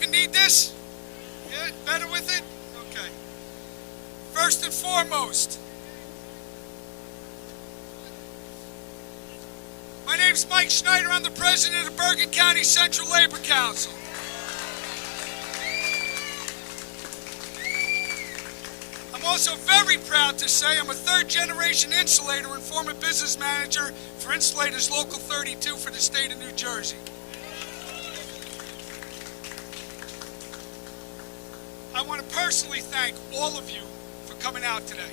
even need this? Yeah, better with it? Okay. First and foremost, my name's Mike Schneider. I'm the president of Bergen County Central Labor Council. I'm also very proud to say I'm a third-generation insulator and former business manager for Insulators Local 32 for the state of New Jersey. I want to personally thank all of you for coming out today.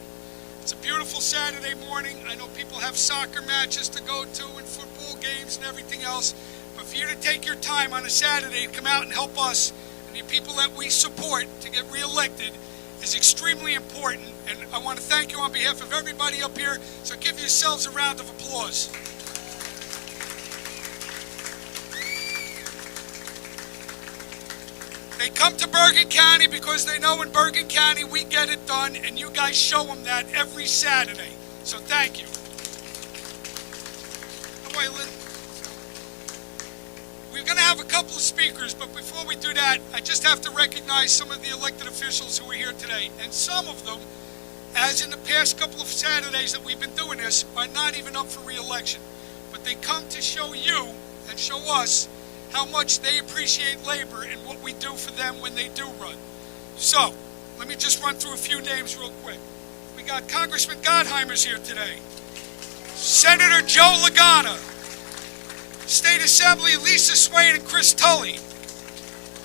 It's a beautiful Saturday morning. I know people have soccer matches to go to and football games and everything else, but for you to take your time on a Saturday to come out and help us and the people that we support to get reelected is extremely important, and I want to thank you on behalf of everybody up here, so give yourselves a round of applause. They come to Bergen County because they know in Bergen County we get it done, and you guys show them that every Saturday, so thank you. Oh, wait, Lynn. We're going to have a couple of speakers, but before we do that, I just have to recognize some of the elected officials who are here today. And some of them, as in the past couple of Saturdays that we've been doing this, are not even up for re-election. But they come to show you and show us how much they appreciate labor and what we do for them when they do run. So, let me just run through a few names real quick. We got Congressman Gottheimer's here today. Senator Joe Lagana. State Assembly Lisa Swain and Chris Tully.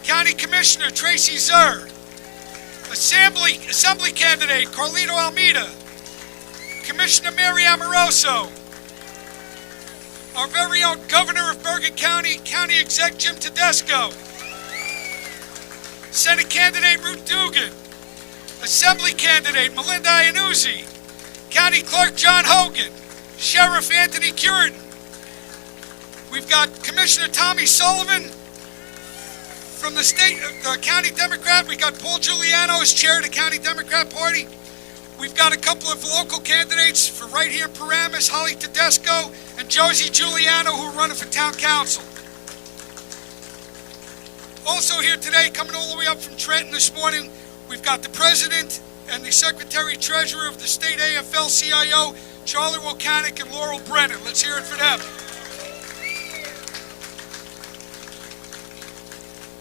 County Commissioner Tracy Zer. Assembly Candidate Carlito Almeida. Commissioner Mary Amoroso. Our very own Governor of Bergen County, County Exec Jim Tedesco. Senate Candidate Ruth Dugan. Assembly Candidate Melinda Iannuzzi. County Clerk John Hogan. Sheriff Anthony Curitin. We've got Commissioner Tommy Sullivan from the state, County Democrat. We got Paul Giuliano as chair of the County Democrat Party. We've got a couple of local candidates for right here in Paramus, Holly Tedesco and Josie Giuliano, who are running for town council. Also here today, coming all the way up from Trenton this morning, we've got the president and the secretary treasurer of the state AFL-CIO, Charlie Wokanic and Laurel Brennan. Let's hear it for them.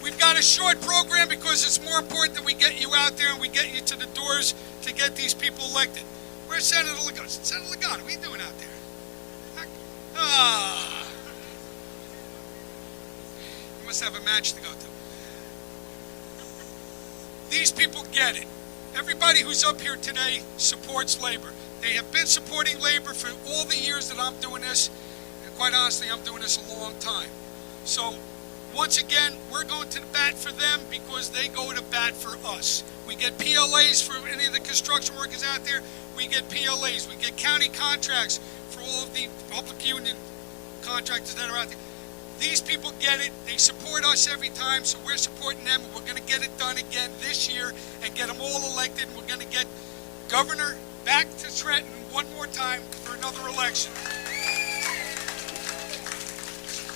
We've got a short program because it's more important that we get you out there and we get you to the doors to get these people elected. Where's Senator Lagana? Senator Lagana, what are you doing out there? You must have a match to go to. These people get it. Everybody who's up here today supports labor. They have been supporting labor for all the years that I'm doing this, and quite honestly, I'm doing this a long time. So, once again, we're going to bat for them because they go to bat for us. We get PLAs for any of the construction workers out there. We get PLAs. We get county contracts for all of the public union contractors that are out there. These people get it. They support us every time, so we're supporting them. And we're going to get it done again this year and get them all elected. And we're going to get Governor back to Trenton one more time for another election.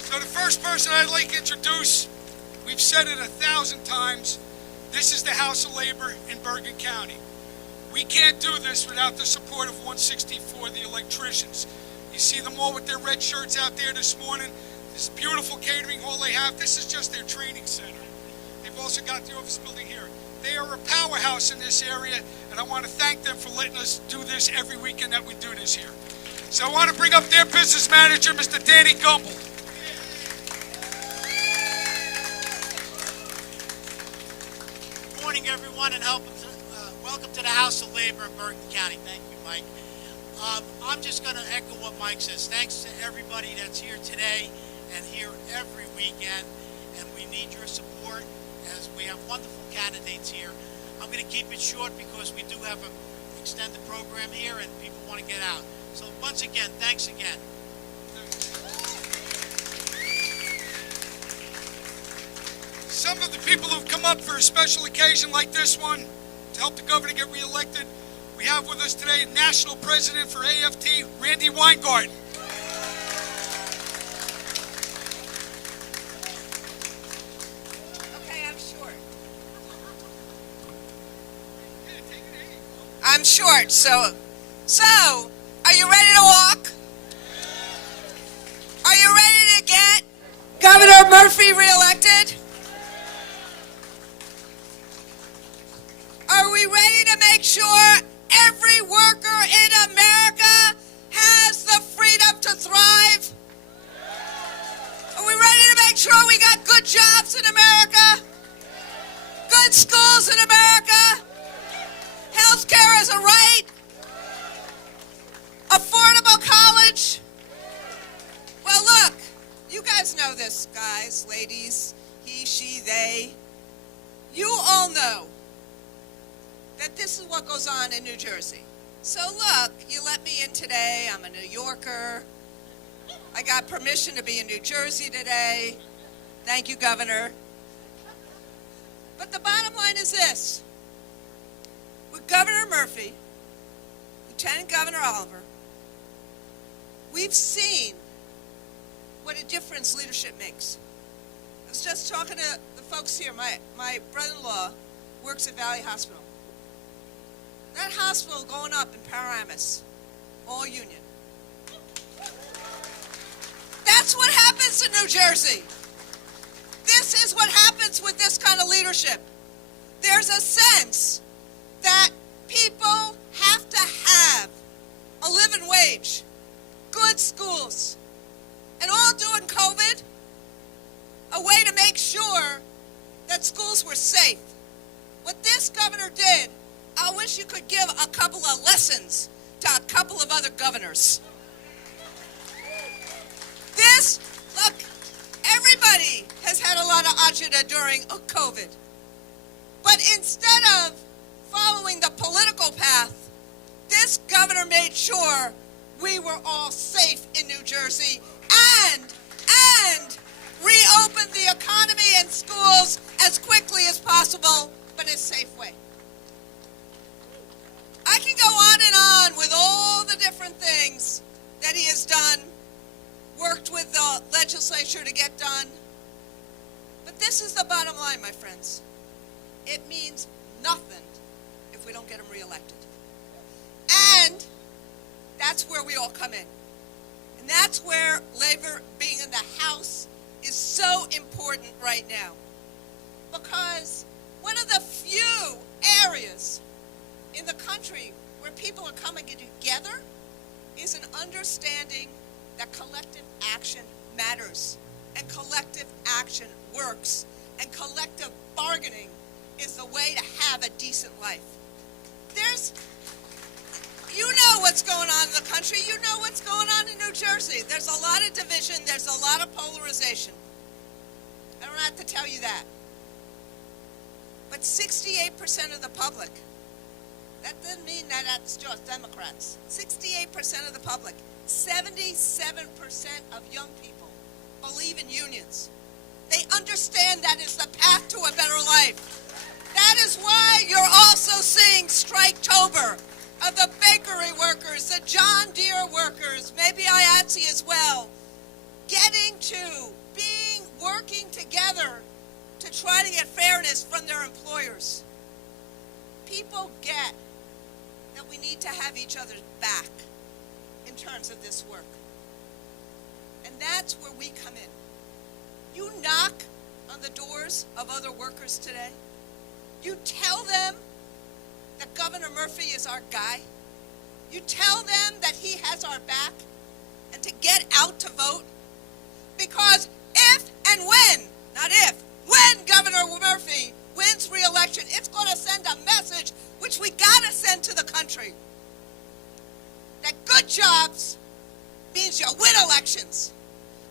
So the first person I'd like to introduce, we've said it 1,000 times, this is the House of Labor in Bergen County. We can't do this without the support of 164, the electricians. You see them all with their red shirts out there this morning. This beautiful catering hall they have, this is just their training center. They've also got the office building here. They are a powerhouse in this area, and I want to thank them for letting us do this every weekend that we do this here. So I want to bring up their business manager, Mr. Danny Gumbel. Good morning, everyone, and welcome to the House of Labor in Bergen County. Thank you, Mike. I'm just going to echo what Mike says. Thanks to everybody that's here today and here every weekend, and we need your support as we have wonderful candidates here. I'm going to keep it short because we do have an extended program here and people want to get out. So once again, thanks again. Some of the people who've come up for a special occasion like this one to help the governor get reelected, we have with us today National President for AFT, Randi Weingarten. Okay, I'm short. I'm short, so are you ready to walk? Are you ready to get Governor Murphy reelected? Are we ready to make sure every worker in America has the freedom to thrive? Are we ready to make sure we got good jobs in America? Good schools in America? Healthcare is a right? Affordable college? Well, look, you guys know this, guys, ladies, he, she, they. You all know that this is what goes on in New Jersey. So look, you let me in today. I'm a New Yorker. I got permission to be in New Jersey today. Thank you, Governor. But the bottom line is this. With Governor Murphy, Lieutenant Governor Oliver, we've seen what a difference leadership makes. I was just talking to the folks here. My brother-in-law works at Valley Hospital. That hospital going up in Paramus, all union. That's what happens in New Jersey. This is what happens with this kind of leadership. There's a sense that people have to have a living wage, good schools, and all during COVID, a way to make sure that schools were safe. What this governor did, I wish you could give a couple of lessons to a couple of other governors. Look, everybody has had a lot of agita during COVID. But instead of following the political path, this governor made sure we were all safe in New Jersey and reopened the economy and schools as quickly as possible, but in a safe way. I can go on and on with all the different things that he has done, worked with the legislature to get done. But this is the bottom line, my friends. It means nothing if we don't get him reelected. And that's where we all come in. And that's where labor being in the House is so important right now. Because one of the few areas in the country where people are coming together is an understanding that collective action matters, and collective action works, and collective bargaining is the way to have a decent life. You know what's going on in the country, you know what's going on in New Jersey. There's a lot of division, there's a lot of polarization. I don't have to tell you that. But 68% of the public, that doesn't mean that that's just Democrats. 68% of the public, 77% of young people believe in unions. They understand that is the path to a better life. That is why you're also seeing Striketober of the bakery workers, the John Deere workers, maybe IATSE as well, working together to try to get fairness from their employers. People get that we need to have each other's back in terms of this work. And that's where we come in. You knock on the doors of other workers today. You tell them that Governor Murphy is our guy. You tell them that he has our back and to get out to vote. Because if and when, not if, when Governor Murphy wins re-election, it's going to send a message which we got to send to the country. That good jobs means you win elections.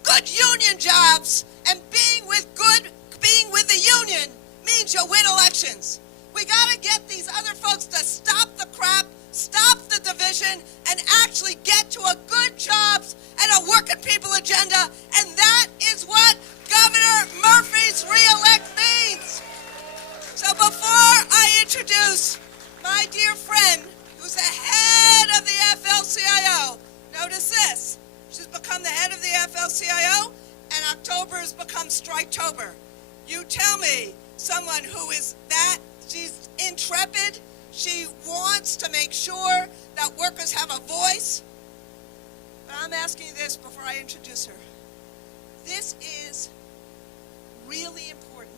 Good union jobs and being with the union means you win elections. We got to get these other folks to stop the crap, stop the division, and actually get to a good jobs and a working people agenda. And that is what Governor Murphy's re-elect means. So before I introduce my dear friend, who's the head of the AFL-CIO, notice this. She's become the head of the AFL-CIO, and October has become Striketober. You tell me someone who is that, she's intrepid, She wants to make sure that workers have a voice. But I'm asking you this before I introduce her. This is really important.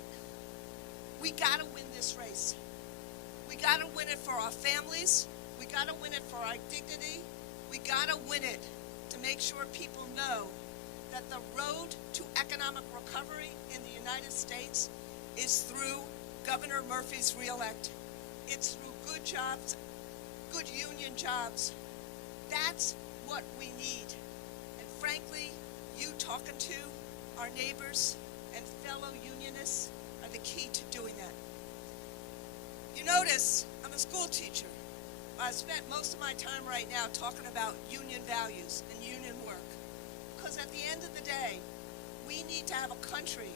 We got to win this race. We got to win it for our families. We got to win it for our dignity. We got to win it to make sure people know that the road to economic recovery in the United States is through Governor Murphy's reelect. It's through good jobs, good union jobs. That's what we need. And frankly, you talking to our neighbors and fellow unionists are the key to doing that. You notice I'm a school teacher. I spent most of my time right now talking about union values and union work. Because at the end of the day, we need to have a country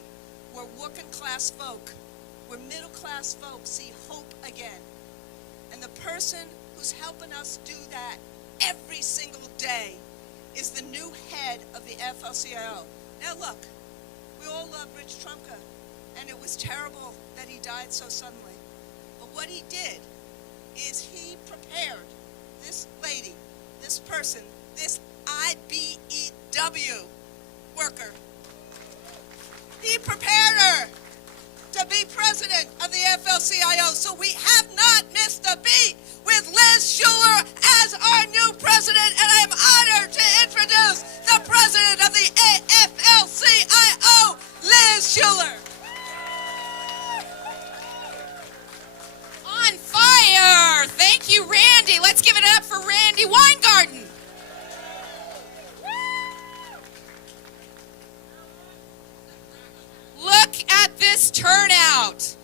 where working class folk, where middle class folks see hope again. And the person who's helping us do that every single day is the new head of the AFL-CIO. Now look, we all love Rich Trumka, and it was terrible that he died so suddenly. But what he did is he prepared this lady, this person, this IBEW worker. He prepared her to be president of the AFL-CIO, so we have not missed a beat with Liz Shuler as our new president, and I'm honored to introduce the president of the AFL-CIO, Liz Shuler. On fire! Thank you, Randi. Let's give it up for Randi Weingarten. Look at this turnout.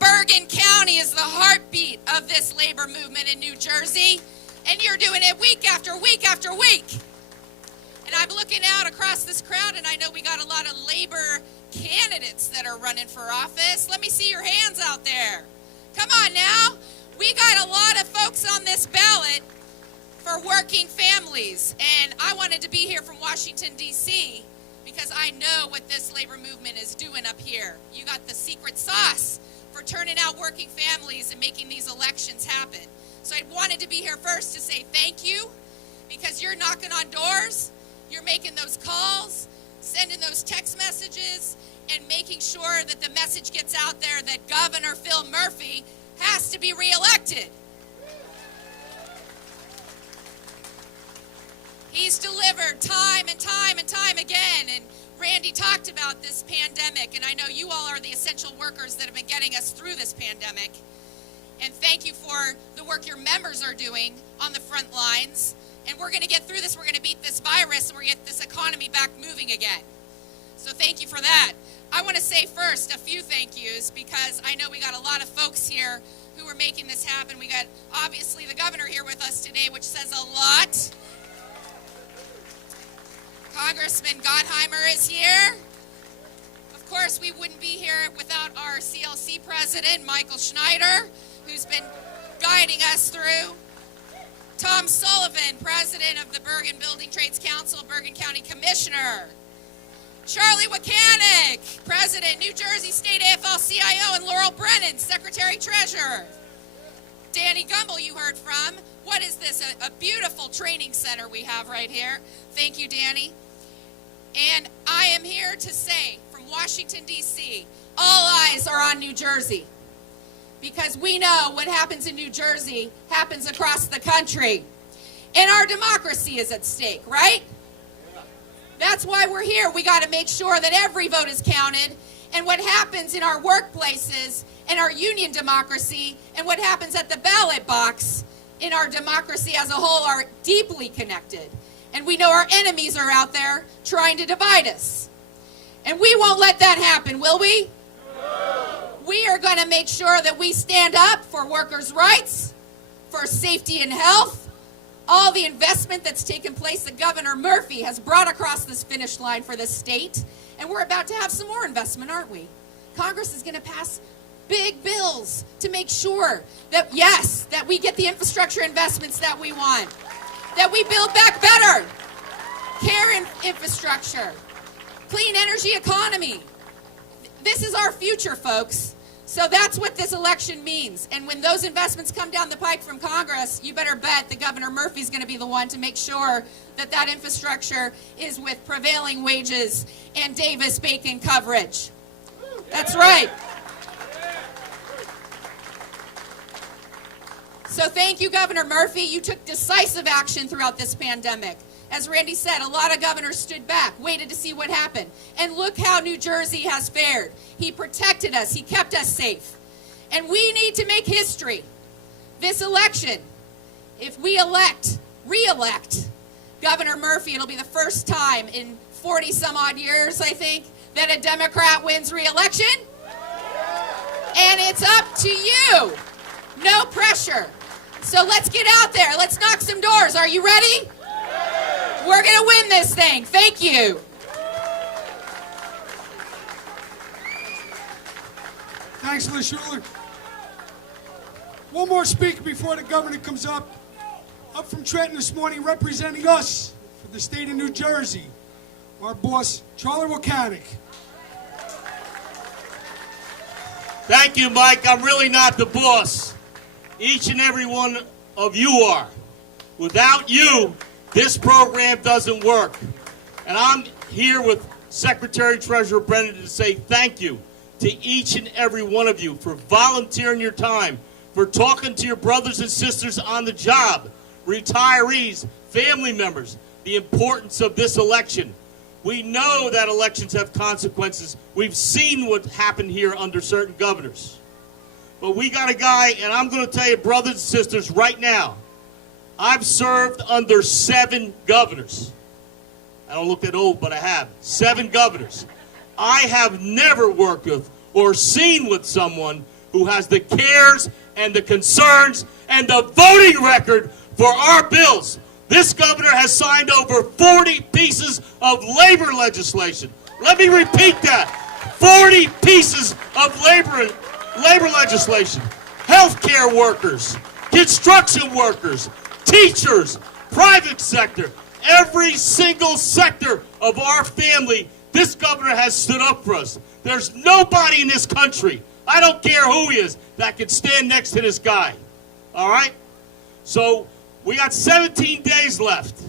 Bergen County is the heartbeat of this labor movement in New Jersey, and you're doing it week after week after week. And I'm looking out across this crowd, and I know we got a lot of labor candidates that are running for office. Let me see your hands out there. Come on now. We got a lot of folks on this ballot for working families, and I wanted to be here from Washington, D.C., because I know what this labor movement is doing up here. You got the secret sauce for turning out working families and making these elections happen. So I wanted to be here first to say thank you, because you're knocking on doors, you're making those calls, sending those text messages, and making sure that the message gets out there that Governor Phil Murphy has to be reelected. He's delivered time and time and time again, and Randi talked about this pandemic, and I know you all are the essential workers that have been getting us through this pandemic. And thank you for the work your members are doing on the front lines. And we're going to get through this. We're going to beat this virus, and we're going to get this economy back moving again. So thank you for that. I want to say first a few thank yous, because I know we got a lot of folks here who are making this happen. We got obviously the governor here with us today, which says a lot. Congressman Gottheimer is here. Of course, we wouldn't be here without our CLC president, Michael Schneider, who's been guiding us through. Tom Sullivan, president of the Bergen Building Trades Council, Bergen County Commissioner. Charlie Wacanic, president, New Jersey State AFL-CIO, and Laurel Brennan, secretary-treasurer. Danny Gumbel, you heard from. What is this? A beautiful training center we have right here. Thank you, Danny. And I am here to say, from Washington, D.C., all eyes are on New Jersey, because we know what happens in New Jersey happens across the country. And our democracy is at stake, right? That's why we're here. We got to make sure that every vote is counted, and what happens in our workplaces and our union democracy and what happens at the ballot box in our democracy as a whole are deeply connected. And we know our enemies are out there trying to divide us. And we won't let that happen, will we? No. We are going to make sure that we stand up for workers' rights, for safety and health, all the investment that's taken place that Governor Murphy has brought across this finish line for this state. And we're about to have some more investment, aren't we? Congress is going to pass big bills to make sure that, yes, that we get the infrastructure investments that we want, that we build back better care infrastructure, clean energy economy. This is our future, folks. So that's what this election means. And when those investments come down the pike from Congress, you better bet that Governor Murphy's going to be the one to make sure that that infrastructure is with prevailing wages and Davis-Bacon coverage. That's right. So thank you, Governor Murphy. You took decisive action throughout this pandemic. As Randy said, a lot of governors stood back, waited to see what happened. And look how New Jersey has fared. He protected us. He kept us safe. And we need to make history. This election, if we re-elect Governor Murphy, it'll be the first time in 40 some odd years, I think, that a Democrat wins re-election. And it's up to you. No pressure. So let's get out there. Let's knock some doors. Are you ready? We're going to win this thing. Thank you. Thanks, Liz Shuler. One more speaker before the governor comes up. Up from Trenton this morning, representing us for the state of New Jersey, our boss, Charlie Volcanic. Thank you, Mike. I'm really not the boss. Each and every one of you are. Without you, this program doesn't work. And I'm here with Secretary Treasurer Brennan to say thank you to each and every one of you for volunteering your time, for talking to your brothers and sisters on the job, retirees, family members, the importance of this election. We know that elections have consequences. We've seen what happened here under certain governors. But we got a guy, and I'm going to tell you, brothers and sisters, right now, I've served under 7 governors. I don't look that old, but I have. 7 governors. I have never worked with or seen with someone who has the cares and the concerns and the voting record for our bills. This governor has signed over 40 pieces of labor legislation. Let me repeat that. 40 pieces of labor legislation. Healthcare workers, construction workers, teachers, private sector, every single sector of our family, this governor has stood up for us. There's nobody in this country, I don't care who he is, that can stand next to this guy. All right? So we got 17 days left.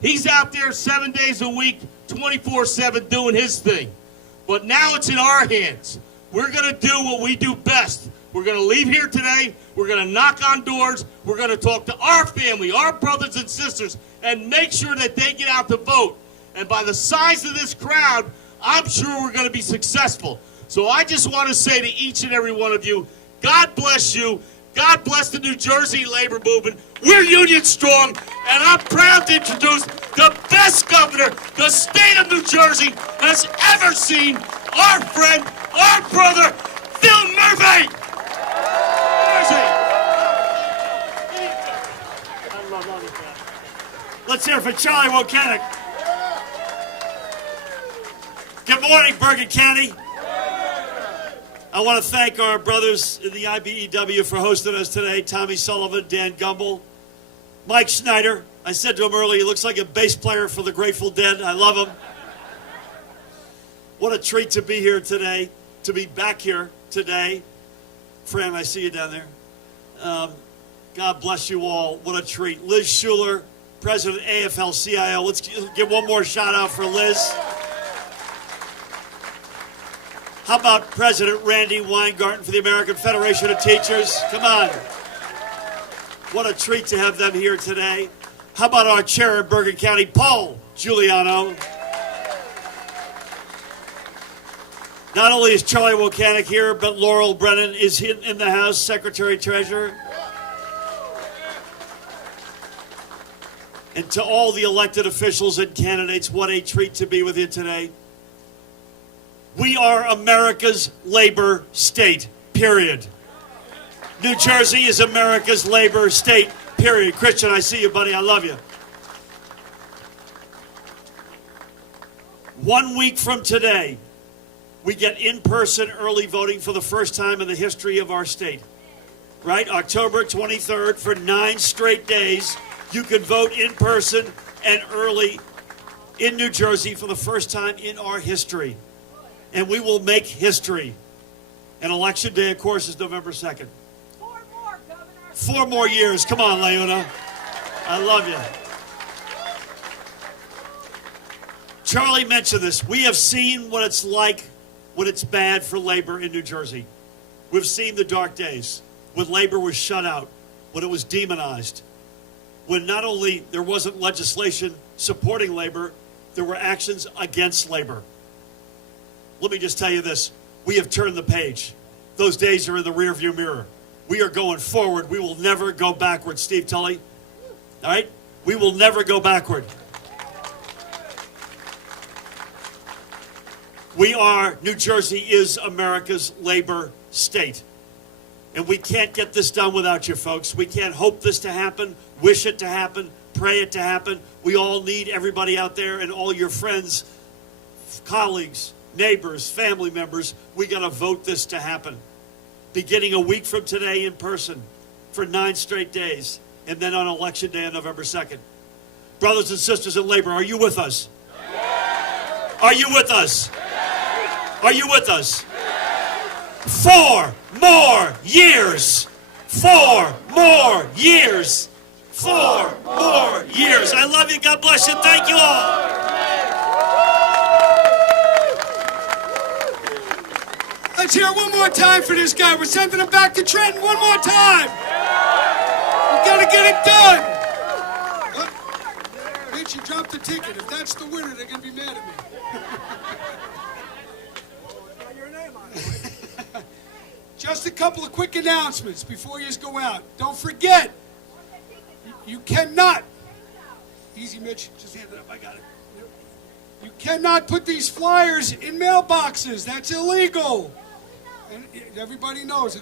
He's out there 7 days a week, 24/7 doing his thing. But now it's in our hands. We're going to do what we do best. We're going to leave here today. We're going to knock on doors. We're going to talk to our family, our brothers and sisters, and make sure that they get out to vote. And by the size of this crowd, I'm sure we're going to be successful. So I just want to say to each and every one of you, God bless you. God bless the New Jersey labor movement. We're union strong, and I'm proud to introduce the best governor the state of New Jersey has ever seen, our friend, our brother, Phil Murphy. Let's hear it for Charlie Volcanic. Good morning, Bergen County. I want to thank our brothers in the IBEW for hosting us today. Tommy Sullivan, Dan Gumble, Mike Schneider. I said to him earlier, he looks like a bass player for the Grateful Dead. I love him. What a treat to be here today, to be back here today. Fran, I see you down there. God bless you all. What a treat. Liz Shuler, President AFL-CIO. Let's give one more shout out for Liz. How about President Randi Weingarten for the American Federation of Teachers? Come on. What a treat to have them here today. How about our chair in Bergen County, Paul Giuliano? Not only is Charlie Volcanic here, but Laurel Brennan is in the house, Secretary Treasurer. And to all the elected officials and candidates, what a treat to be with you today. We are America's labor state, period. New Jersey is America's labor state, period. Christian, I see you, buddy. I love you. 1 week from today, we get in-person early voting for the first time in the history of our state. Right? October 23rd, for 9 straight days, you can vote in person and early in New Jersey for the first time in our history. And we will make history. And Election Day, of course, is November 2nd. 4 more, Governor. 4 more years. Come on, Leona. I love you. Charlie mentioned this. We have seen what it's like when it's bad for labor in New Jersey. We've seen the dark days when labor was shut out, when it was demonized, when not only there wasn't legislation supporting labor, there were actions against labor. Let me just tell you this. We have turned the page. Those days are in the rearview mirror. We are going forward. We will never go backward, Steve Tully. All right? We will never go backward. New Jersey is America's labor state. And we can't get this done without you, folks. We can't hope this to happen, wish it to happen, pray it to happen. We all need everybody out there and all your friends, colleagues, neighbors, family members. We got to vote this to happen. Beginning a week from today in person for 9 straight days, and then on Election Day on November 2nd. Brothers and sisters in labor, are you with us? Are you with us? Are you with us? 4 more years. 4 more years. 4 more years. I love you. God bless you. Thank you all. Let's hear it one more time for this guy. We're sending him back to Trenton one more time. We gotta get it done. What? Mitch, you dropped the ticket. If that's the winner, they're gonna be mad at me. Just a couple of quick announcements before you go out. Don't forget, you cannot, easy Mitch, just hand it up, I got it. You cannot put these flyers in mailboxes. That's illegal. And everybody knows it.